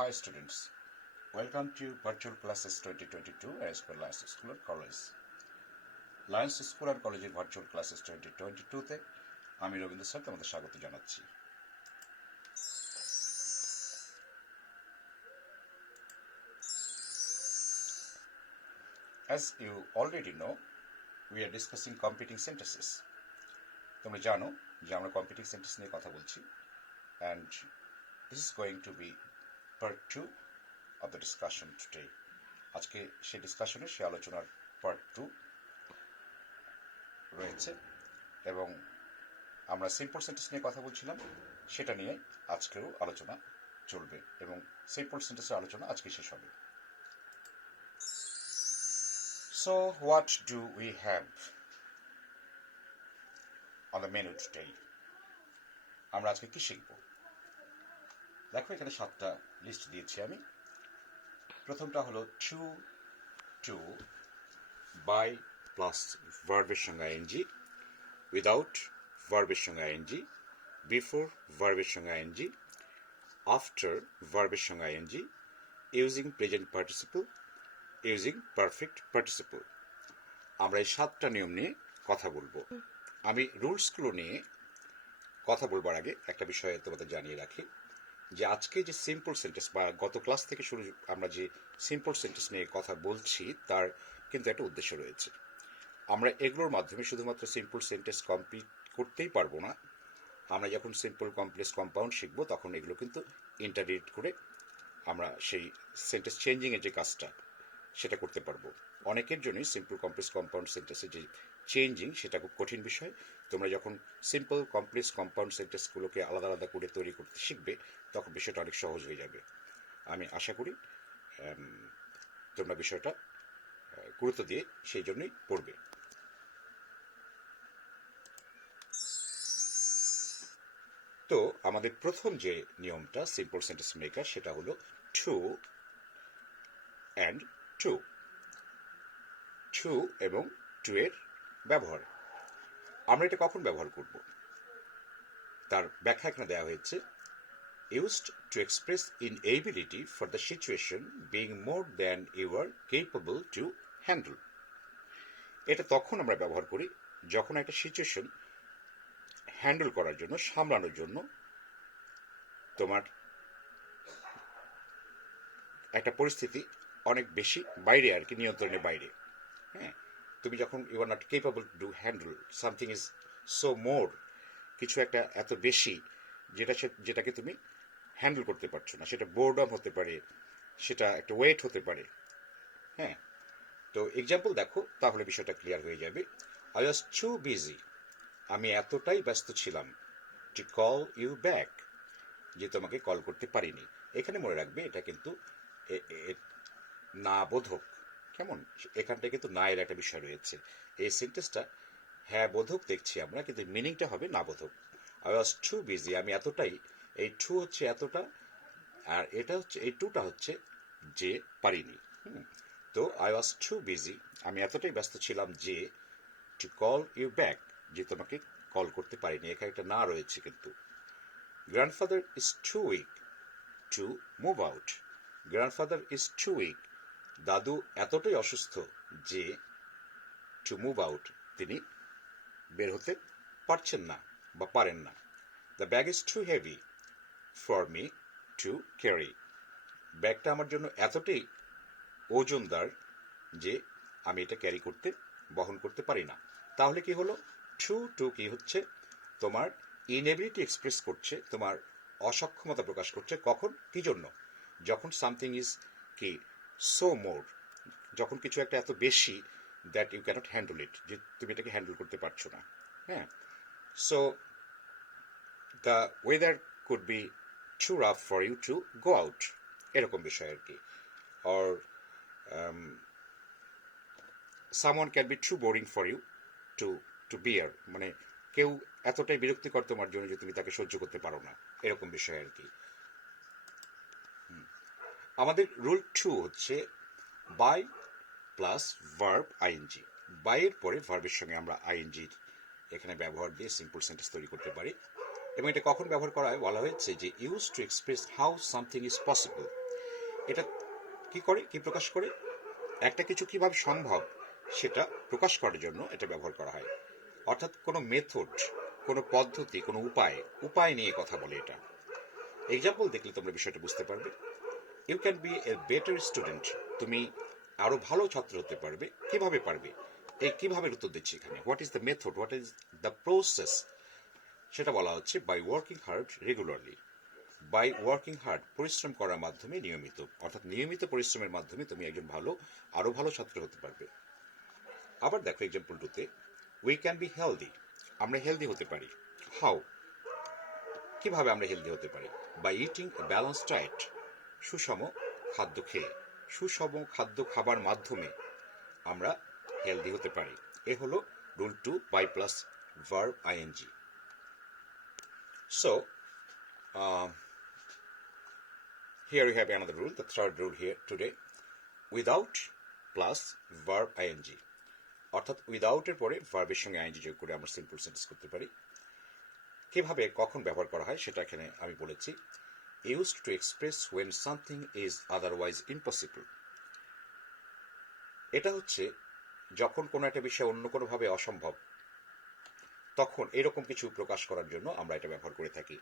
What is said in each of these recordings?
Hi students, welcome to Virtual Classes 2022 as per Lions School and College. Lions School and College Virtual Classes 2022 তে আমি Rabindra sir তোমাদের স্বাগত জানাচ্ছি। As you already know, we are discussing competing sentences. তোমরা জানো যে আমরা competing sentence নিয়ে কথা বলছি and this is going to be part 2 of the discussion today. আজকে সেই ডিসকাশনে সেই আলোচনার পার্ট 2 রয়েছে এবং আমরা সিম্পল সেন্টেন্স নিয়ে কথা বলছিলাম, সেটা নিয়ে আজকেও আলোচনা চলবে এবং সিম্পল সেন্টেন্সের আলোচনা আজকে শেষ হবে। So what do we have on the menu today? আমরা আজকে কি শিখব? দেখো এখানে 7টা লিস্ট দিয়েছি আমি। প্রথমটা হলো to by প্লাস ভার্বের সঙ্গে ing, উইদাউট ভার্বের সঙ্গে ing, বিফোর ভার্বের সঙ্গে ing, আফটার ভার্বের সঙ্গে ing, using present participle, using perfect participle. আমরা এই 7টা নিয়ম নিয়ে কথা বলবো। আমি রুলসগুলো নিয়ে কথা বলবার আগে একটা বিষয় তোমাদের জানিয়ে রাখি যে আজকে যে সিম্পল সেন্টেন্স বা গত ক্লাস থেকে শুরু আমরা যে সিম্পল সেন্টেন্স নিয়ে কথা বলছি তার কিন্তু একটা উদ্দেশ্য রয়েছে। আমরা এগুলোর মাধ্যমে শুধুমাত্র সিম্পল সেন্টেন্স কমপ্লিট করতেই পারবো না, আমরা যখন সিম্পল কমপ্লেক্স কম্পাউন্ড শিখবো তখন এগুলো কিন্তু ইন্টারডিট করে আমরা সেই সেন্টেন্স চেঞ্জিংয়ের যে কাজটা সেটা করতে পারবো। অনেকের জন্যই সিম্পল কমপ্লেক্স কম্পাউন্ড সেন্টেন্সের যে চেঞ্জিং সেটা খুব কঠিন বিষয়। তোমরা যখন সিম্পল কমপ্লেক্স কম্পাউন্ড সেন্টেন্সগুলোকে আলাদা আলাদা করে তৈরি করতে শিখবে তখন বিষয়টা অনেক সহজ হয়ে যাবে। আমি আশা করি তোমরা বিষয়টা গুরুত্ব দিয়ে সেই জন্যই পড়বে। তো আমাদের প্রথম যে নিয়মটা সিম্পল সেন্টেন্স মেকার সেটা হলো টু অ্যান্ড টু। টু এবং টু এর ব্যবহার। আমরা এটা কখন ব্যবহার করব তার ব্যাখ্যা এখানে দেওয়া হয়েছে। Used to express inability for the situation being more than you are capable to handle. এটা তখন আমরা ব্যবহার করি যখন একটা সিচুয়েশন হ্যান্ডেল করার জন্য, সামলানোর জন্য তোমার একটা পরিস্থিতি অনেক বেশি বাইরে, আর কি নিয়ন্ত্রণের বাইরে। হ্যাঁ, তুমি যখন you are not capable to handle something is so more, কিছু একটা এত বেশি যেটাকে তুমি হ্যান্ডেল করতে পারছো না, সেটা বোর্ডম হতে পারে, সেটা একটা ওয়েট হতে পারে। হ্যাঁ, তো এক্সাম্পল দেখো তাহলে বিষয়টা ক্লিয়ার হয়ে যাবে। আই ওয়াজ টু বিজি, আমি এতটাই ব্যস্ত ছিলাম, টু কল ইউ ব্যাক, যে তোমাকে কল করতে পারিনি। এখানে মনে রাখবে এটা কিন্তু না বোধক। কেমন, এখানটা কিন্তু না এর একটা বিষয় রয়েছে। এই সেন্টেন্সটা হ্যাঁ বোধক দেখছি আমরা, কিন্তু মিনিংটা হবে না বোধক। আই ওয়াজ টু বিজি, আমি এতটাই, এই টু হচ্ছে এতটা, আর এটা হচ্ছে এই টুটা হচ্ছে যে পারিনি। তো আই ওয়াজ টু বিজি, আমি এতটাই ব্যস্ত ছিলাম যে টু কল ইউ ব্যাক, যে তোমাকে কল করতে পারিনি। এখানে একটা না রয়েছে কিন্তু। Grandfather is too weak to move out, grandfather is too weak, দাদু এতটাই অসুস্থ যে টু মুভ আউট, তিনি বের হতে পারছেন না বা পারেন না। The bag is too heavy for me to carry, ব্যাগটা আমার জন্য এতটাই ওজনদার যে আমি এটা ক্যারি করতে, বহন করতে পারি না। তাহলে কি হলো, টু কি হচ্ছে, তোমার ইনএবিলিটি এক্সপ্রেস করছে, তোমার অসক্ষমতা প্রকাশ করছে। কখন, কি জন্য, যখন সামথিং ইজ কি সো মোর, যখন কিছু একটা এত বেশি that you can't handle it, যে তুমি এটাকে হ্যান্ডেল করতে পারছো না। হ্যাঁ, so the weather could be too rough for you to go out, এরকম বিষয় আর কি। Or someone can be too boring for you to bear, মানে কেউ এতটাই বিরক্তিকর তোমার জন্য যে তুমি তাকে সহ্য করতে পারো না, এরকম বিষয় আর কি। আমাদের রুল 2 হচ্ছে বাই প্লাস ভার্ব আইএনজি। বাইয়ের পরে ভার্বের সঙ্গে আমরা আইএনজির এখানে ব্যবহার দিয়ে সিম্পল সেন্টেন্স তৈরি করতে পারি। এবং এটা কখন ব্যবহার করা হয়, বলা হয়েছে যে use to express how something is possible, এটা কি করে, কি প্রকাশ করে, একটা কিছু কিভাবে সম্ভব সেটা প্রকাশ করার জন্য এটা ব্যবহার করা হয়। অর্থাৎ কোনো মেথড, কোনো পদ্ধতি, কোনো উপায় নিয়ে কথা বলে এটা। এক্সাম্পল দেখলে তোমরা বিষয়টা বুঝতে পারবে। You can be a better student, তুমি আরো ভালো ছাত্র হতে পারবে। কিভাবে পারবে, এই কিভাবে উত্তর দিচ্ছি এখানে। What is the method, what is the process, সেটা বলা হচ্ছে by working hard regularly. By working hard, পরিশ্রম করার মাধ্যমে, নিয়মিত, অর্থাৎ নিয়মিত পরিশ্রমের মাধ্যমে তুমি একজন আরো ভালো ছাত্র হতে পারবে। আবার দেখো এক্সাম্পল 2-তে, উই ক্যান বি হেলদি, আমরা হেলদি হতে পারি। হাউ, কিভাবে আমরা হেলদি হতে পারি? By eating a balanced diet, সুষম খাদ্য খেয়ে, সুষম খাদ্য খাবার মাধ্যমে আমরা হেলদি হতে পারি। এ হলো rule 2, by plus verb ING. So here we have another rule, the third rule here today, without plus verb ing, অর্থাৎ উইদাউট এর পরে ভার্বের সঙ্গে আইএনজি যোগ করে আমরা সিম্পল সেন্টেন্স করতে পারি। কিভাবে কখন ব্যবহার করা হয় সেটা এখানে আমি বলেছি। used to express when something is otherwise impossible, এটা হচ্ছে যখন কোনো একটা বিষয় অন্য কোনোভাবে অসম্ভব, তখন এরকম কিছু প্রকাশ করার জন্য আমরা এটা ব্যবহার করে থাকি।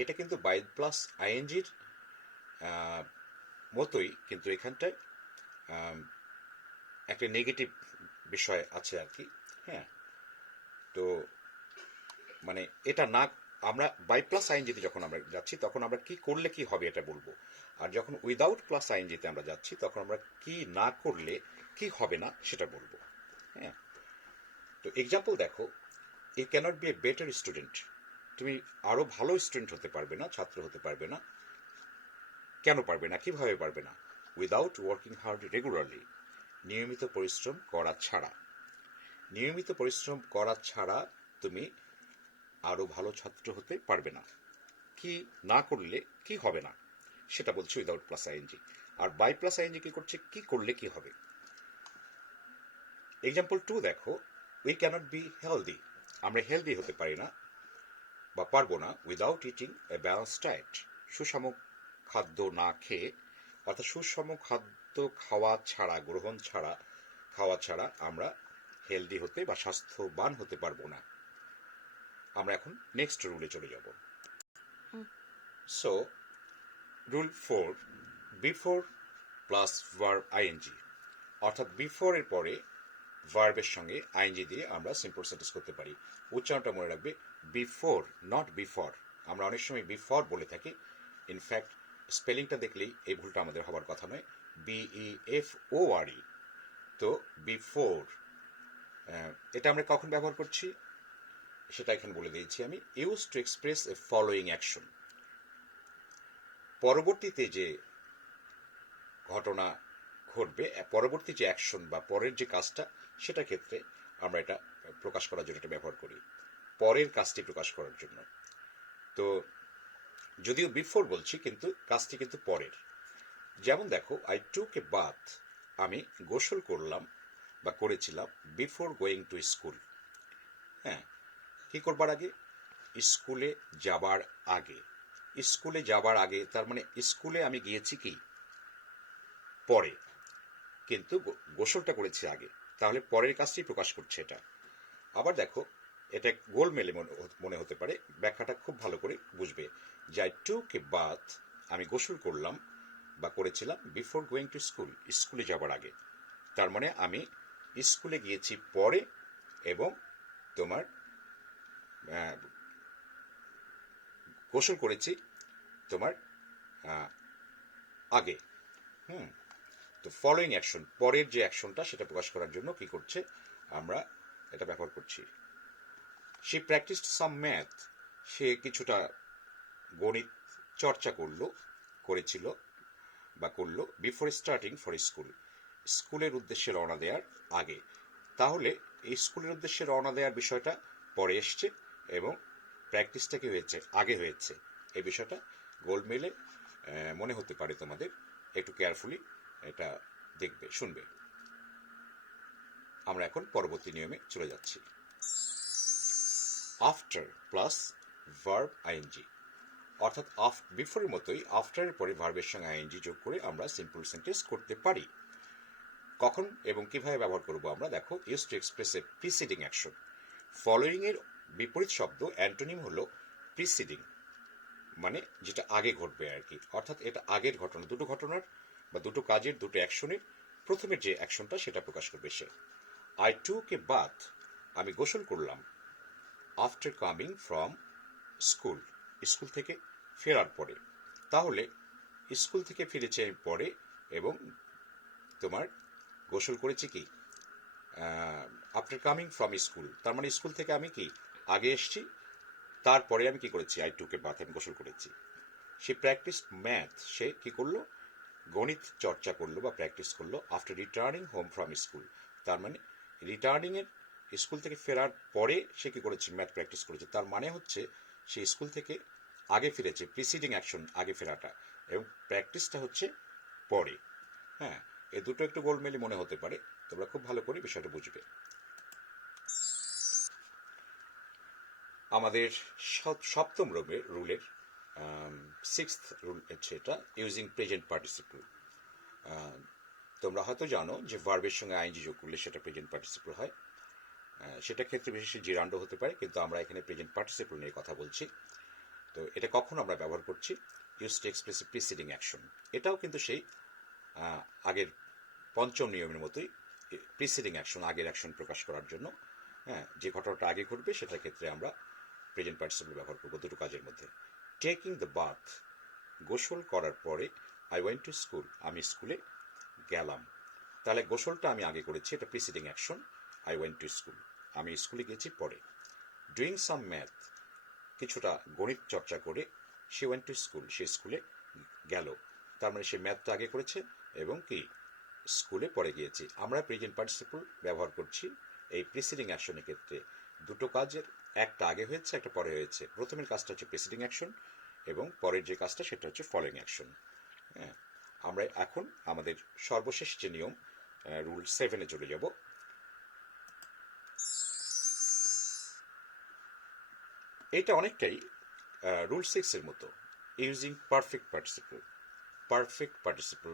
এটা কিন্তু বাই প্লাস আইএনজির মতোই, কিন্তু এখানটায় একটা নেগেটিভ বিষয় আছে আর কি। হ্যাঁ, তো মানে এটা না, আমরা বাই প্লাস আইএনজিতে যখন আমরা যাচ্ছি তখন আমরা কি করলে কি হবে এটা বলবো, আর যখন উইদাউট প্লাস আইএনজিতে আমরা যাচ্ছি তখন আমরা কি না করলে কি হবে না সেটা বলবো। হ্যাঁ, তো এক্সাম্পল দেখো, you cannot be a better student, তুমি আরো ভালো স্টুডেন্ট হতে পারবে না, ছাত্র হতে পারবে না। কেন পারবে না, কিভাবে পারবে না? উইদাউট ওয়ার্কিং হার্ড রেগুলারলি, নিয়মিত পরিশ্রম করা ছাড়া। নিয়মিত পরিশ্রম করা ছাড়া তুমি আরো ভালো ছাত্র হতে পারবে না। কি না করলে কি হবে না সেটা বলছে উইদাউট প্লাস আইএনজি। আর বাই প্লাস আইএনজি কি করছে, কি করলে কি হবে। এক্সাম্পল 2 দেখো, উই ক্যানট বি হেলদি, আমরা হেলদি হতে পারি না বা পারবো না without eating a balanced diet, সুষম খাদ্য না খেয়ে, অর্থাৎ সুষম খাদ্য খাওয়া ছাড়া আমরা হেলদি হতে বা স্বাস্থ্যবান হতে পারবো না। আমরা এখন নেক্সট রুলে চলে যাব। So rule 4, before plus verb ING, অর্থাৎ বিফোর এর পরে ভার্বের সঙ্গে আইএনজি দিয়ে আমরা সিম্পল সেন্টেন্স করতে পারি। উচ্চারণটা মনে রাখবে, বিফোর, নট বিফোর। আমরা অনেক সময় বিফোর বলে থাকি, ইনফ্যাক্ট স্পেলিংটা দেখলেই এই ভুলটা আমাদের হবার কথা নয়, BEFORE। তো বিফোর, এটা আমরা কখন ব্যবহার করছি সেটা এখানে বলে দিয়েছি আমি। Use to express A following action, পরবর্তীতে যে ঘটনা ঘটবে, পরবর্তী যে অ্যাকশন বা পরের যে কাজটা, সেটা ক্ষেত্রে আমরা এটা প্রকাশ করার জন্য এটা ব্যবহার করি, পরের কাজটি প্রকাশ করার জন্য। তো যদিও বিফোর বলছি কিন্তু কাজটি কিন্তু পরের। যেমন দেখো, আই টুক এ বাথ, আমি গোসল করলাম বা করেছিলাম, বিফোর গোয়িং টু স্কুল। হ্যাঁ, কি করবার আগে? স্কুলে যাবার আগে। স্কুলে যাবার আগে তার মানে স্কুলে আমি গিয়েছি কি পরে, কিন্তু গোসলটা করেছি আগে, তাহলে পরের কাজটি প্রকাশ করছে এটা। আবার দেখো, এটা গোলমেলে মনে হতে পারে, ব্যাখ্যাটা খুব ভালো করে বুঝবে। যে আই টুক এ বাথ, আমি গোসল করলাম বা করেছিলাম, বিফোর গোয়িং টু স্কুল, স্কুলে যাবার আগে। তার মানে আমি স্কুলে গিয়েছি পরে এবং তোমার গোসল করেছি তোমার আগে। তো ফলোইং অ্যাকশন, পরের যে অ্যাকশনটা সেটা প্রকাশ করার জন্য কি করছে, আমরা এটা ব্যবহার করছি। শি প্র্যাকটিসড সাম ম্যাথ, সে কিছুটা গণিত চর্চা করেছিল বা করলো, বিফোর স্টার্টিং ফর স্কুল, স্কুলের উদ্দেশ্যে রওনা দেওয়ার আগে। তাহলে এই স্কুলের উদ্দেশ্যে রওনা দেওয়ার বিষয়টা পরে এসছে এবং প্র্যাকটিসটা কি হয়েছে, আগে হয়েছে। এই বিষয়টা গোলমেলে মনে হতে পারে তোমাদের, একটু কেয়ারফুলি এটা দেখবে, শুনবে। আমরা এখন পরবর্তী নিয়মে চলে যাচ্ছি। আফটার প্লাস ভার্ব আইএনজি, অর্থাৎ বিফোরের মতোই আফটারের পরে ভার্বের সঙ্গে আইএনজি যোগ করে আমরা সিম্পল সেন্টেন্স করতে পারি। কখন এবং কিভাবে ব্যবহার করব আমরা দেখো, use to express A preceding action. Following এর বিপরীত শব্দ অ্যান্টোনিম হলো প্রিসিডিং, মানে যেটা আগে ঘটবে আর কি, অর্থাৎ এটা আগের ঘটনা, দুটো ঘটনার বা দুটো কাজের, দুটো অ্যাকশনের প্রথমের যে অ্যাকশনটা সেটা প্রকাশ করবে সে। আই টুক এ বাথ, আমি গোসল করলাম। After coming from school, school থেকে ফেরার পরে। তাহলে স্কুল থেকে ফিরেছে পরে এবং তোমার গোসল করেছি কি আফটার কামিং ফ্রম স্কুল, তার মানে স্কুল থেকে আমি কি আগে এসছি, তারপরে আমি কি করেছি, আই টুক এ বাথ, আমি গোসল করেছি। সে প্র্যাকটিস ম্যাথ, সে কি করলো, গণিত চর্চা করলো বা প্র্যাকটিস করলো। After returning home from school, তার মানে রিটার্নিং এর স্কুল থেকে ফেরার পরে সে কি করেছে, ম্যাথ প্র্যাকটিস করেছে। তার মানে হচ্ছে সে স্কুল থেকে আগে ফিরেছে, প্রিসিডিং অ্যাকশন আগে ফেরাটা, এবং প্র্যাকটিসটা হচ্ছে পরে। হ্যাঁ, এই দুটো একটু গোলমেলি মনে হতে পারে, তোমরা খুব ভালো করে বিষয়টা বুঝবে। আমাদের সপ্তম রুলের সিক্সথ রুল হচ্ছে এটা, ইউজিং প্রেজেন্ট পার্টিসিপল। তোমরা হয়তো জানো যে ভার্বের সঙ্গে আইএনজি যোগ করলে সেটা প্রেজেন্ট পার্টিসিপল হয়। সেটা ক্ষেত্রে বিশেষে জিরান্ড হতে পারে, কিন্তু আমরা এখানে প্রেজেন্ট পার্টিসিপল নিয়ে কথা বলছি। তো এটা কখন আমরা ব্যবহার করছি, use to express preceding action. এটাও কিন্তু সেই আগের পঞ্চম নিয়মের মতোই, প্রিসিডিং অ্যাকশন, আগের অ্যাকশন প্রকাশ করার জন্য। হ্যাঁ, যে ঘটনাটা আগে ঘটবে সেটার ক্ষেত্রে আমরা প্রেজেন্ট পার্টিসিপল ব্যবহার করবো দুটো কাজের মধ্যে। টেকিং দ্য বাথ, গোসল করার পরে। আই ওয়েন্ট টু স্কুল, আমি স্কুলে গেলাম। তাহলে গোসলটা আমি আগে করেছি, এটা preceding action. I went to school, আমি স্কুলে গেছি পরে। ডুইং সাম ম্যাথ, কিছুটা গণিত চর্চা করে। সে ওয়েন্ট টু স্কুল, সে স্কুলে গেল। তার মানে সে ম্যাথটা আগে করেছে এবং কি স্কুলে পরে গিয়েছি। আমরা প্রেজেন্ট পার্টিসিপল ব্যবহার করছি এই প্রিসিডিং অ্যাকশনের ক্ষেত্রে। দুটো কাজের একটা আগে হয়েছে, একটা পরে হয়েছে। প্রথমের কাজটা হচ্ছে প্রিসিডিং অ্যাকশন এবং পরের যে কাজটা সেটা হচ্ছে ফলোয়িং অ্যাকশন। হ্যাঁ, আমরা এখন আমাদের সর্বশেষ যে নিয়ম, রুল 7-এ চলে যাব। এটা অনেকটাই রুল 6-এর মতো, using perfect participle. Perfect participle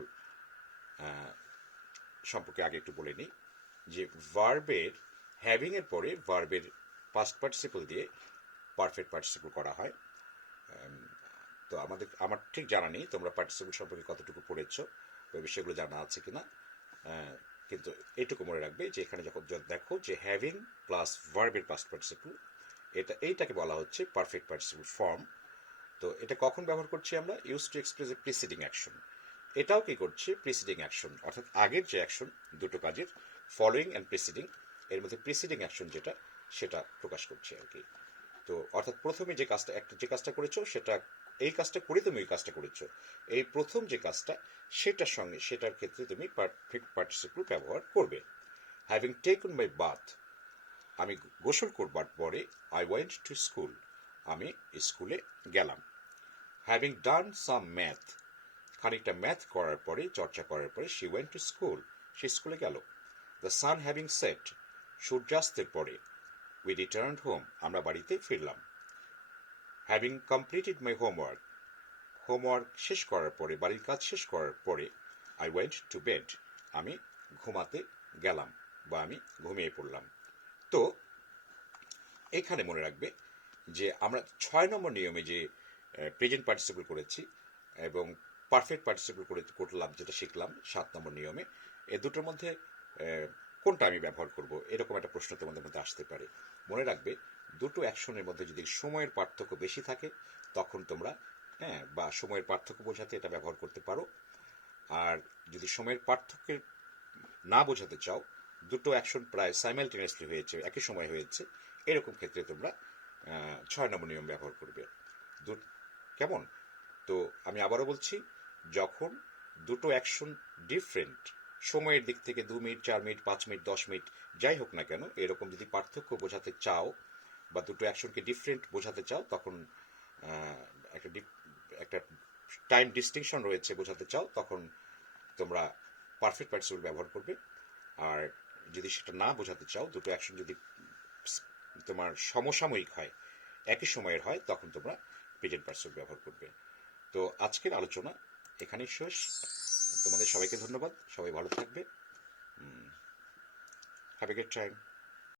সম্পর্কে আগে একটু বলে নিই, যে ভার্বের হ্যাভিং এর পরে ভার্বের পাস্ট পার্টিসিপল দিয়ে পারফেক্ট পার্টিসিপল করা হয়। তো আমার ঠিক জানা নেই তোমরা পার্টিসিপল সম্পর্কে কতটুকু পড়েছ, ওই বিষয়গুলো জানা আছে কিনা, কিন্তু এইটুকু মনে রাখবে যে এখানে যখন দেখো যে হ্যাভিং প্লাস ভার্বের পাস্ট পার্টিসিপল, এইটাকে বলা হচ্ছে পারফেক্ট পার্টিসিপল ফর্ম। তো এটা কখন ব্যবহার করছি আমরা, use to express A preceding action. এটাও কি করছে, প্রিসিডিং অ্যাকশন, অর্থাৎ আগের যে অ্যাকশন দুটো কাজের, ফলোয়িং অ্যান্ড প্রিসিডিং, এর মধ্যে প্রিসিডিং অ্যাকশন যেটা সেটা প্রকাশ করছে আর কি। তো অর্থাৎ প্রথমে যে কাজটা করেছো সেটা, এই কাজটা করে তুমি ওই কাজটা করেছো, এই প্রথম যে কাজটা সেটার সঙ্গে সেটার ক্ষেত্রে তুমি পারফেক্ট পার্টিসিপল ব্যবহার করবে। হ্যাভিং টেকন মাই বাথ, আমি গোসল করবার পরে। আই ওয়েন্ট টু স্কুল, আমি স্কুলে গেলাম। হ্যাভিং ডান সাম ম্যাথ, খানিকটা ম্যাথ করার পরে, চর্চা করার পরে। শি ওয়েন্ট টু স্কুল, সে স্কুলে গেল। দ্য সান হ্যাভিং সেট, সূর্যাস্তের পরে। উই রিটার্নড হোম, আমরা বাড়িতে ফিরলাম। Having completed my homework, homework শেষ করার পরে, বাড়ির কাজ শেষ করার পরে। আই ওয়েন্ট টু বেড, আমি ঘুমাতে গেলাম বা আমি ঘুমিয়ে পড়লাম। তো এখানে মনে রাখবে যে আমরা 6 নম্বর নিয়মে যে প্রেজেন্ট পার্টিসিপল করেছি এবং পারফেক্ট পার্টিসিপল করলাম, যেটা শিখলাম 7 নম্বর নিয়মে, এ দুটোর মধ্যে কোনটা আমি ব্যবহার করব, এরকম একটা প্রশ্ন তোমাদের মধ্যে আসতে পারে। মনে রাখবে দুটো অ্যাকশনের মধ্যে যদি সময়ের পার্থক্য বেশি থাকে তখন তোমরা বা সময়ের পার্থক্য বোঝাতে এটা ব্যবহার করতে পারো। আর যদি সময়ের পার্থক্যের না বোঝাতে চাও, দুটো অ্যাকশন প্রায় সাইমালটেনিয়াসলি হয়েছে, একই সময় হয়েছে, এরকম ক্ষেত্রে তোমরা 6 নম্বর নিয়ম ব্যবহার করবে। কেমন? তো আমি আবারও বলছি, যখন দুটো অ্যাকশন ডিফারেন্ট সময়ের দিক থেকে, 2 মিনিট, 4 মিনিট, 5 মিনিট, 10 মিনিট যাই হোক না কেন, এরকম যদি পার্থক্য বোঝাতে চাও বা দুটো অ্যাকশনকে ডিফারেন্ট বোঝাতে চাও, তখন একটা টাইম ডিস্টিংশন রয়েছে বোঝাতে চাও, তখন তোমরা পারফেক্ট পার্টিসিপল ব্যবহার করবে। আর যদি সেটা না বোঝাতে চাও, দুটো অ্যাকশন যদি তোমার সমসাময়িক হয়, একই সময়ের হয়, তখন তোমরা প্রেজেন্ট পারসন ব্যবহার করবে। তো আজকের আলোচনা এখানেই শেষ। তোমাদের সবাইকে ধন্যবাদ, সবাই ভালো থাকবে, হ্যাভ এ গ্রেট টাইম।